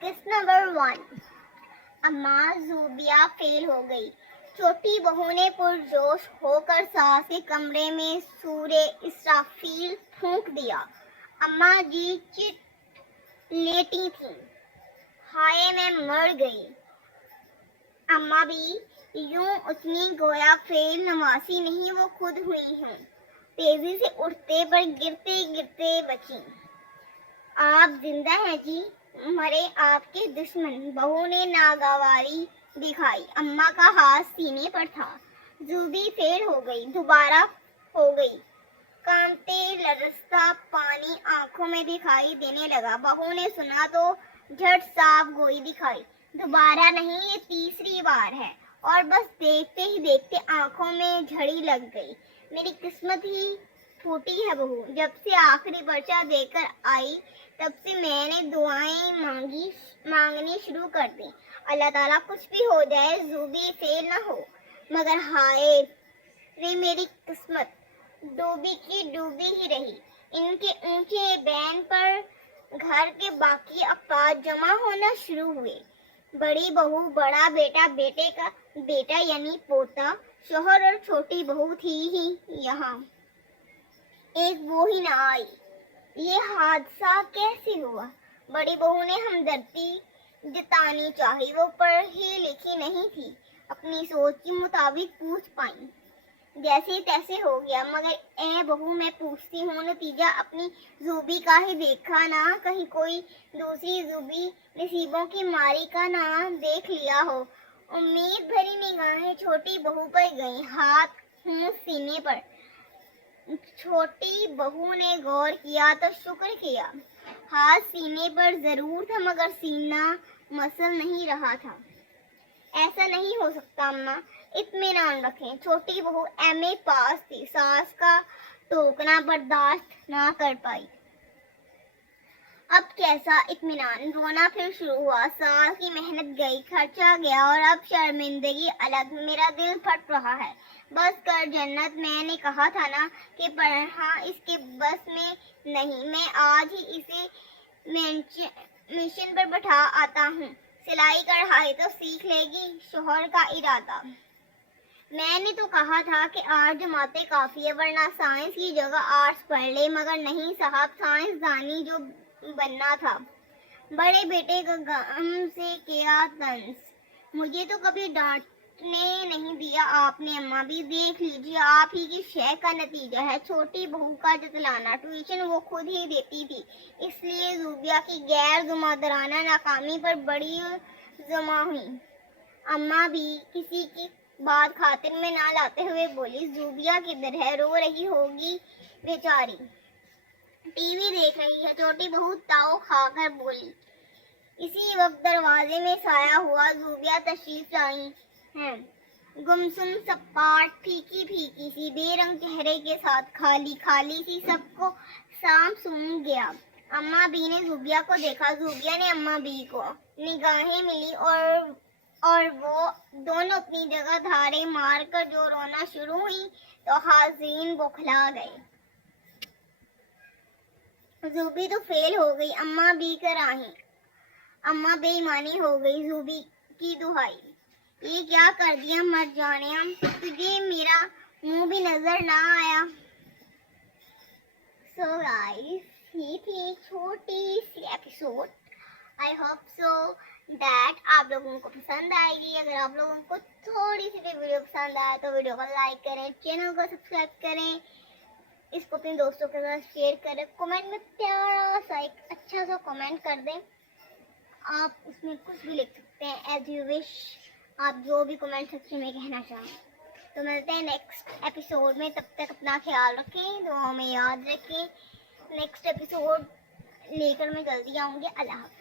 किस नंबर 1। अम्मा ज़ूबिया फेल हो गई। छोटी बहू ने पुरजोश होकर सास के कमरे में सूरे इसराफील फूंक दिया। अम्मा जी चित लेटी थी। हाय मैं मर गई। अम्मा भी यूं उतनी गोया फेल नवासी नहीं वो खुद हुई हूँ। तेजी से उठते पर गिरते गिरते बची। आप जिंदा हैं जी, मरे आपके दुश्मन। बहू ने नागवारी दिखाई। अम्मा का हाथ सीने पर था। ज़ूबी फेल हो गई, दोबारा हो गई। कांपते लरसता पानी आंखों में दिखाई देने लगा। बहू ने सुना तो झट साफ गोई दिखाई। दोबारा नहीं, ये तीसरी बार है। और बस देखते ही देखते आंखों में झड़ी लग गई। मेरी किस्मत ही फूटी है बहू। जब से आखिरी पर्चा देकर आई तब से मैंने दुआएं मांगनी शुरू कर दी। अल्लाह ताला कुछ भी हो जाए ज़ूबी फेल ना हो। मगर हाय रे मेरी किस्मत, डूबी की डूबी ही रही। इनके ऊंचे बैन पर घर के बाकी अफराद जमा होना शुरू हुए। बड़ी बहू, बड़ा बेटा, बेटे का बेटा यानी पोता, शोहर और छोटी बहू थी ही यहाँ। एक वो ही ना आई। ये हादसा कैसे हुआ? बड़ी बहू ने हमदर्दी जतानी चाही, वो पढ़ी लिखी नहीं थी। अपनी सोच के मुताबिक पूछ पाई। जैसे तैसे हो गया। मगर ए बहू, मैं पूछती हूँ, नतीजा अपनी ज़ूबी का ही देखा ना? कहीं कोई दूसरी ज़ूबी नसीबों की मारी का ना देख लिया हो? उम्मीद भरी निगाहें छोटी बहू पर गईं। हाथ मुंह सीने पर। छोटी बहू ने गौर किया तो शुक्र किया। हाथ सीने पर जरूर था मगर सीना मसल नहीं रहा था। ऐसा नहीं हो सकता अम्मा, इत्मीनान रखें। छोटी बहू एमए पास थी। सास का टोकना बर्दाश्त ना कर पाई। अब कैसा इत्मीनान? रोना फिर शुरू हुआ। साल की मेहनत गई, खर्चा गया और अब शर्मिंदगी अलग। मेरा दिल फट रहा है। बस कर जन्नत। मैंने कहा था ना कि पढ़ना इसके बस में नहीं। मैं आज ही इसे मिशन पर बैठा आता हूँ। सिलाई कढ़ाई तो सीख लेगी। शोहर का इरादा। मैंने तो कहा था कि आर्ट जमाते काफी है, वरना साइंस की जगह आर्ट्स पढ़ ले। मगर नहीं साहब, साइंसदानी जो बनना था। बड़े बेटे का गम से किया तंस। मुझे तो कभी डांटने नहीं दिया आपने अम्मा भी। देख लीजिए, आप ही की शय का नतीजा है। छोटी बहू का जतलाना। ट्यूशन वो खुद ही देती थी, इसलिए ज़ूबिया की गैर जुमादराना नाकामी पर बड़ी जमा हुई। अम्मा भी किसी की बात खातिर में ना लाते हुए बोली, ज़ूबिया किधर है? रो रही होगी बेचारी, टीवी देख रही है। छोटी बहू ताव खाकर बोली। इसी वक्त दरवाजे में साया हुआ। ज़ूबिया तशरीफ लाई हैं, गुमसुम सपाट, फीकी फीकी सी, बेरंग चेहरे के साथ, खाली खाली सी, सबको साम सूंघ गया। अम्मा बी ने ज़ूबिया को देखा, ज़ूबिया ने अम्मा बी को। निगाहें मिली और वो दोनों अपनी जगह धारे मारकर जो रोना शुरू हुई तो हाज़रीन बौखला गए। ज़ूबी तो फेल हो गई। अम्मा बी कर आई। अम्मा बेईमानी हो गई। ज़ूबी की दुहाई, ये क्या कर दिया मर जाने? तुझे मेरा मुंह भी नजर ना आया? सो गाइस, ये थी छोटी सी episode. I hope so that आप लोगों को पसंद आएगी। अगर आप लोगों को थोड़ी सी भी वीडियो पसंद आए तो वीडियो को लाइक करें, चैनल को सब्सक्राइब करें, इसको अपने दोस्तों के साथ शेयर करें। कमेंट में प्यारा सा एक अच्छा सा कमेंट कर दें। आप उसमें कुछ भी लिख सकते हैं एज यू विश, आप जो भी कमेंट सेक्शन में कहना चाहें। तो मिलते हैं नेक्स्ट एपिसोड में। तब तक अपना ख्याल रखें, दुआओं में याद रखें। नेक्स्ट एपिसोड लेकर मैं जल्दी आऊँगी। अल्लाह हाफ़िज़।